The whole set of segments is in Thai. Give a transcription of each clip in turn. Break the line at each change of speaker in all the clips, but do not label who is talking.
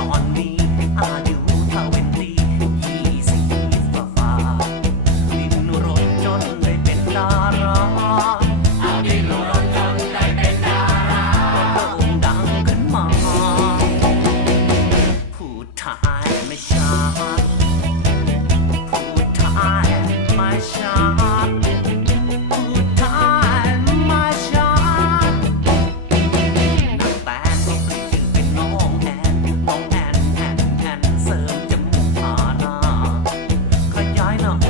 ตอนนี้อาจ no.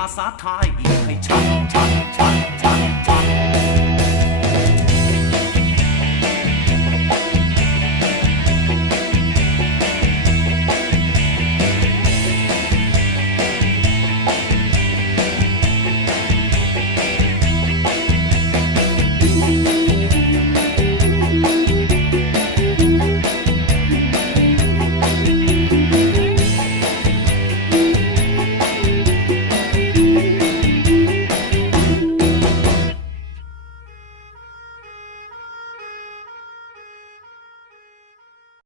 ภาษาไทยให้ชัดชัดชัดชัดชัด